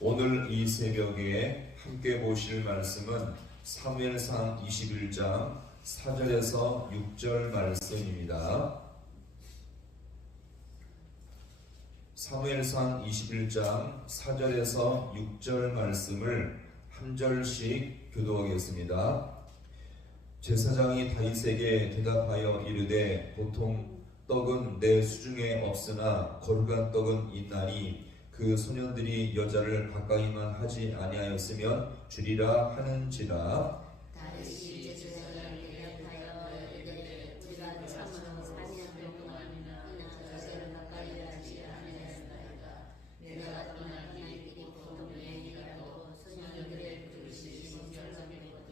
오늘 이 새벽에 함께 보실 말씀은 사무엘상 21장 4절에서 6절 말씀입니다. 사무엘상 21장 4절에서 6절 말씀을 한 절씩 교도하겠습니다. 제사장이 다윗에게 대답하여 이르되 보통 떡은 내 수중에 없으나 거룩한 떡은 있나니 그 소년들이 여자를 가까이만 하지 아니하였으면 주리라 하는지라. 다윗이 제사장을 대답하여 이르되 우리가 참으로 4년 동안이나 여자를 가까이 하지 아니하였나이다. 내가 떠난 이 보통 여인이라도 소년들의 그릇이 성결하겠거든.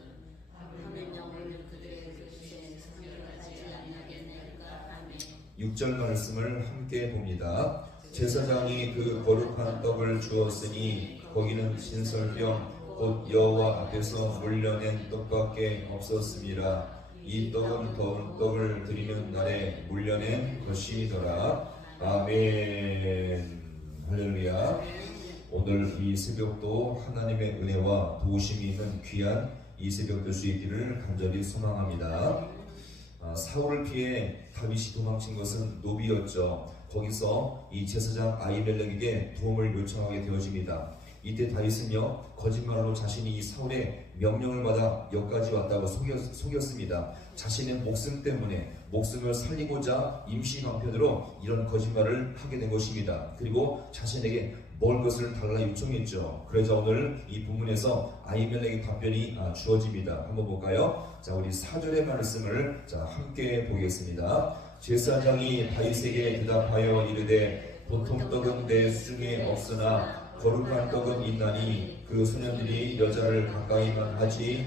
하물며 오늘 그들의 그릇이 성결하지 아니하겠나이까. 아멘. 6절 말씀을 함께 봅니다. 제사장이 그 거룩한 떡을 주었으니 거기는 진설병 곧 여호와 앞에서 물려낸 떡밖에 없었습니다. 이 떡은 더운 떡을 드리는 날에 물려낸 것이더라. 아멘. 할렐루야. 오늘 이 새벽도 하나님의 은혜와 도우심이 있는 귀한 이 새벽 될 수 있기를 간절히 소망합니다. 사울을 피해 다윗이 도망친 것은 노비였죠. 거기서 이 제사장 아히멜렉에게 도움을 요청하게 되어집니다. 이때 다윗은요, 거짓말로 자신이 이 사울의 명령을 받아 여기까지 왔다고 속였습니다. 자신의 목숨 때문에 목숨을 살리고자 임시 방편으로 이런 거짓말을 하게 된 것입니다. 그리고 자신에게 먹을 것을 달라 요청했죠. 그래서 오늘 이 본문에서 아히멜렉의 답변이 주어집니다. 한번 볼까요? 자, 우리 4절의 말씀을 함께 보겠습니다. 제사장이 다윗에게 대답하여 이르되 보통 떡은 내 수중에 없으나 거룩한 떡은 있나니 그 소년들이 여자를 가까이만 하지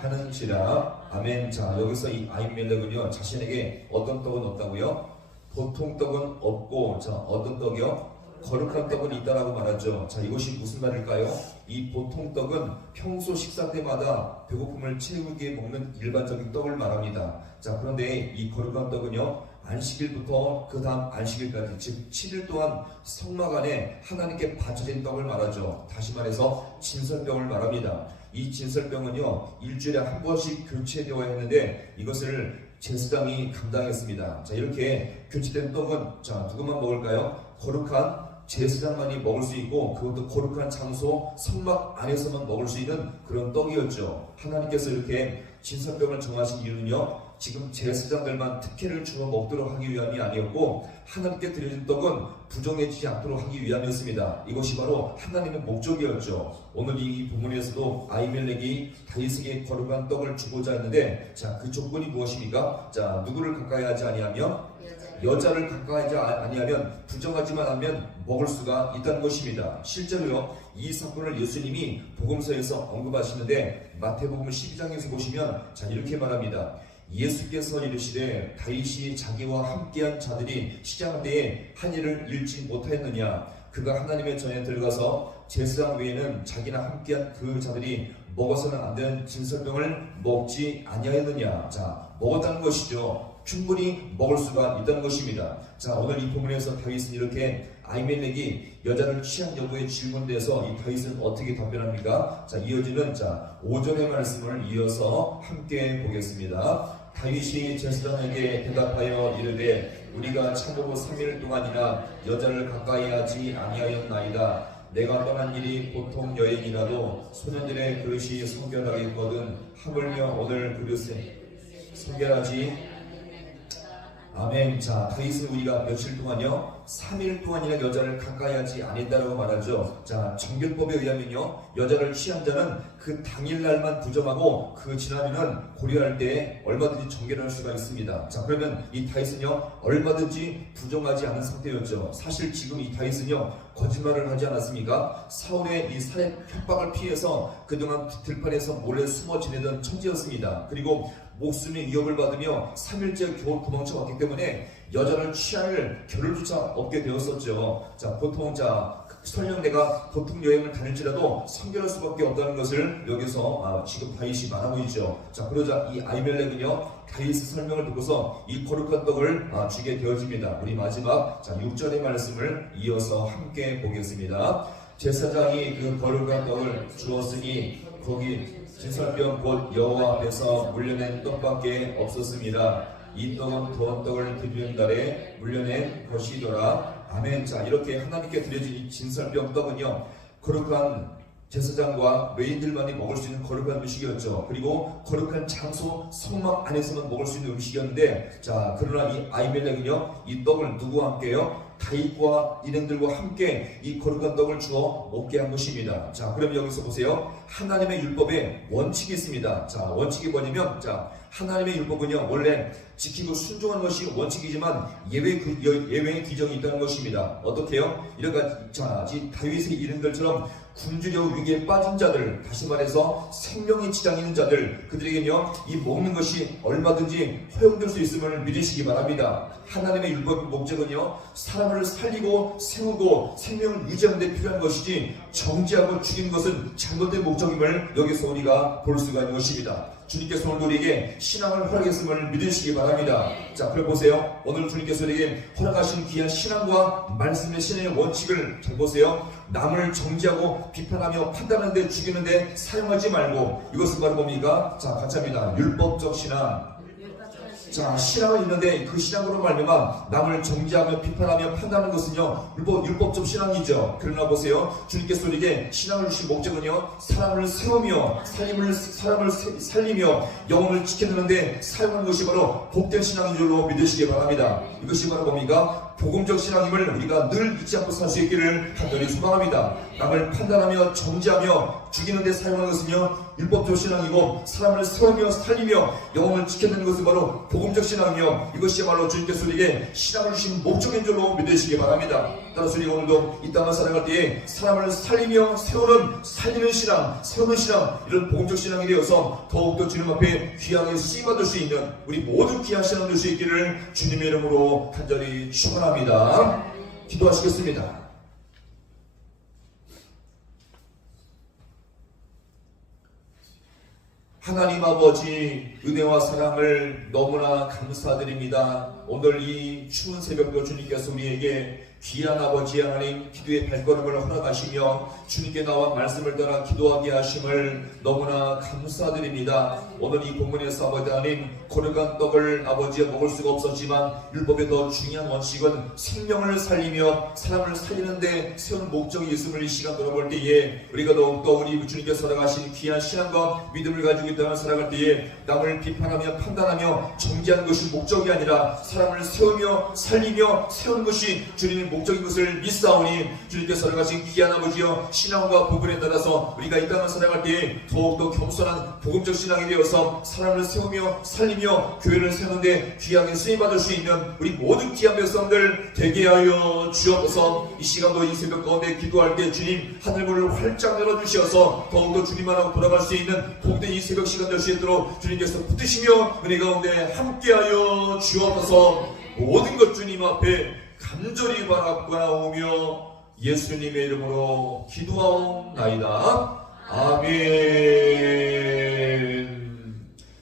하는지라. 아멘. 자, 여기서 이 아히멜렉은요, 자신에게 어떤 떡은 없다고요? 보통 떡은 없고, 자, 어떤 떡이요? 거룩한 떡은 있다라고 말하죠. 자, 이것이 무슨 말일까요? 이 보통 떡은 평소 식사 때마다 배고픔을 채우기에 먹는 일반적인 떡을 말합니다. 자, 그런데 이 거룩한 떡은요, 안식일부터 그 다음 안식일까지, 즉 7일 동안 성막 안에 하나님께 바쳐진 떡을 말하죠. 다시 말해서 진설병을 말합니다. 이 진설병은요, 일주일에 한 번씩 교체되어야 했는데 이것을 제사장이 감당했습니다. 자, 이렇게 교체된 떡은 자, 누구만 먹을까요? 거룩한 제사장만이 먹을 수 있고, 그것도 거룩한 장소 성막 안에서만 먹을 수 있는 그런 떡이었죠. 하나님께서 이렇게 진설병을 정하신 이유는요, 지금 제사장들만 특혜를 주어 먹도록 하기 위함이 아니었고, 하나님께 드려진 떡은 부정해지지 않도록 하기 위함이었습니다. 이것이 바로 하나님의 목적이었죠. 오늘 이 본문에서도 아히멜렉이 다윗에게 거룩한 떡을 주고자 했는데, 자, 그 조건이 무엇입니까? 자, 누구를 가까이 하지 아니하며 여자를 가까이 하지 아니하면, 부정하지만 않으면 먹을 수가 있다는 것입니다. 실제로요, 이 사건을 예수님이 복음서에서 언급하시는데 마태복음 12장에서 보시면 자, 이렇게 말합니다. 예수께서 이르시되 다윗이 자기와 함께한 자들이 시장 때에 한 일을 잃지 못하였느냐. 그가 하나님의 전에 들어가서 제사장 외에는 자기나 함께한 그 자들이 먹어서는 안 되는 진설병을 먹지 아니하였느냐. 자, 먹었다는 것이죠. 충분히 먹을 수가 있다는 것입니다. 자, 오늘 이 본문에서 다윗은 이렇게 아히멜렉이 여자를 취한 여부에 질문돼서 이 다윗은 어떻게 답변합니까? 자, 이어지는 5절의 말씀을 이어서 함께 보겠습니다. 다윗이 제사장에게 대답하여 이르되 우리가 참으로 3일 동안이나 여자를 가까이 하지 아니하였나이다. 내가 떠난 일이 보통 여행이라도 소년들의 그릇이 성결하겠거든. 하물며 오늘 그릇에 성결하지. 아멘. 자, 다윗은 우리가 며칠 동안요, 3일 동안이나 여자를 가까이 하지 아니했다라고 말하죠. 자, 정결법에 의하면요, 여자를 취한 자는 그 당일날만 부정하고 그 지나면은 고려할 때 얼마든지 정결할 수가 있습니다. 자, 그러면 이 다윗은요, 얼마든지 부정하지 않은 상태였죠. 사실 지금 이 다윗은요, 거짓말을 하지 않았습니까? 사울의 이 살해 협박을 피해서 그동안 들판에서 몰래 숨어 지내던 천지였습니다. 그리고 목숨의 위협을 받으며 3일째 겨우 도망쳐 왔기 때문에 여자를 취할 겨를조차 없게 되었었죠. 자, 보통 설령 내가 보통 여행을 다닐지라도 성결할 수밖에 없다는 것을 여기서 지금 다윗이 말하고 있죠. 자, 그러자 이 아히멜렉은요 다윗의 설명을 듣고서 이 거룩한 떡을 주게 되어집니다. 우리 마지막 6절의 말씀을 이어서 함께 보겠습니다. 제사장이 그 거룩한 떡을 주었으니 거기 진설병 곧 여호와 앞에서 물려낸 떡밖에 없었습니다. 이 떡은 더운 떡을 드리는 날에 물려낸 것이더라. 아멘. 자, 이렇게 하나님께 드려진 이 진설병 떡은요 거룩한 제사장과 외인들만이 먹을 수 있는 거룩한 음식이었죠. 그리고 거룩한 장소 성막 안에서만 먹을 수 있는 음식이었는데, 자, 그러나 이 아히멜렉은요 이 떡을 누구와 함께요? 다윗과 일행들과 함께 이 거룩한 떡을 주어 먹게 한 것입니다. 자, 그럼 여기서 보세요. 하나님의 율법에 원칙이 있습니다. 자, 원칙이 뭐냐면, 자, 하나님의 율법은요 원래 지키고 순종하는 것이 원칙이지만 예외의 규정이 있다는 것입니다. 어떻게요? 이런 자, 다윗의 일행들처럼 굶주려 위기에 빠진 자들, 다시 말해서 생명의 지장이 있는 자들, 그들에게는요 이 먹는 것이 얼마든지 허용될 수 있음을 믿으시기 바랍니다. 하나님의 율법의 목적은요 사람을 살리고 세우고 생명을 유지하는 데 필요한 것이지 정죄하고 죽이는 것은 잘못된 목적임을 여기서 우리가 볼 수가 있는 것입니다. 주님께서 오늘 우리에게 신앙을 허락했음을 믿으시기 바랍니다. 자, 그럼 보세요. 오늘 주님께서 우리에게 허락하신 귀한 신앙과 말씀의 신앙의 원칙을 잘 보세요. 남을 정죄하고 비판하며 판단하는 데 죽이는 데 사용하지 말고, 이것은 바로 뭡니까? 자, 같이 합니다. 율법적 신앙. 자, 신앙은 있는데 그 신앙으로 말미암아 남을 정죄하며 비판하며 판단하는 것은요 율법적 신앙이죠. 그러나 보세요. 주님께서 우리에게 신앙을 주신 목적은요 사람을 세우며 사람을 살리며 영혼을 지켜내는데 사용하는 것이 바로 복된 신앙인 줄로 믿으시기 바랍니다. 이것이 바로 뭡니까? 복음적 신앙임을 우리가 늘 잊지 않고 살 수 있기를 간절히 소망합니다. 남을 판단하며 정죄하며 죽이는 데 사용하는 것은요 율법적 신앙이고, 사람을 세우며 살리며 영혼을 지켜내는 것은 바로 복음적 신앙이며, 이것이야말로 주님께서 우리에게 신앙을 주신 목적인 줄로 믿으시기 바랍니다. 따라서 우리가 오늘도 이 땅을 살아갈 때에 사람을 살리며 살리는 신앙, 세우는 신앙, 이런 복음적 신앙이 되어서 더욱더 주님 앞에 귀하게 쓰임받을 수 있는 우리 모든 귀한 신앙 될 수 있기를 주님의 이름으로 간절히 축원합니다. 기도하시겠습니다. 하나님 아버지, 은혜와 사랑을 너무나 감사드립니다. 오늘 이 추운 새벽도 주님께서 우리에게 귀한 아버지 하나님 기도의 발걸음을 허락하시며 주님께 나와 말씀을 따라 기도하게 하심을 너무나 감사드립니다. 오늘 이 본문에서 아버지 하나님 거룩한 떡을 아버지가 먹을 수가 없었지만 율법의 더 중요한 원칙은 생명을 살리며 사람을 살리는데 세운 목적이 있음을 이 시간 돌아볼 때에 우리가 더욱더 우리 주님께서 허락하신 귀한 신앙과 믿음을 가지고 있다는 살아갈 때에 남을 비판하며 판단하며 정죄하는 것이 목적이 아니라 사람을 세우며 살리며 세우는 것이 주님의 목적인 것을 믿사오니, 주님께서 허락하신 귀한 아버지여 신앙과 복음에 따라서 우리가 이 땅을 살아갈 때에 더욱더 겸손한 복음적 신앙이 되어서 사람을 세우며 살리며 교회를 세우는데 귀하게 쓰임받을 수 있는 우리 모든 귀한 백성들 되게 하여 주옵소서. 이 시간도 이 새벽 가운데 기도할 때 주님 하늘문을 활짝 열어주셔서 더욱더 주님만 하고 돌아갈 수 있는 복된 이 새벽 시간 될 수 있도록 주님께서 붙드시며 은혜 가운데 함께하여 주옵소서. 모든 것 주님 앞에 간절히 바라보며 예수님의 이름으로 기도하옵나이다. 아멘.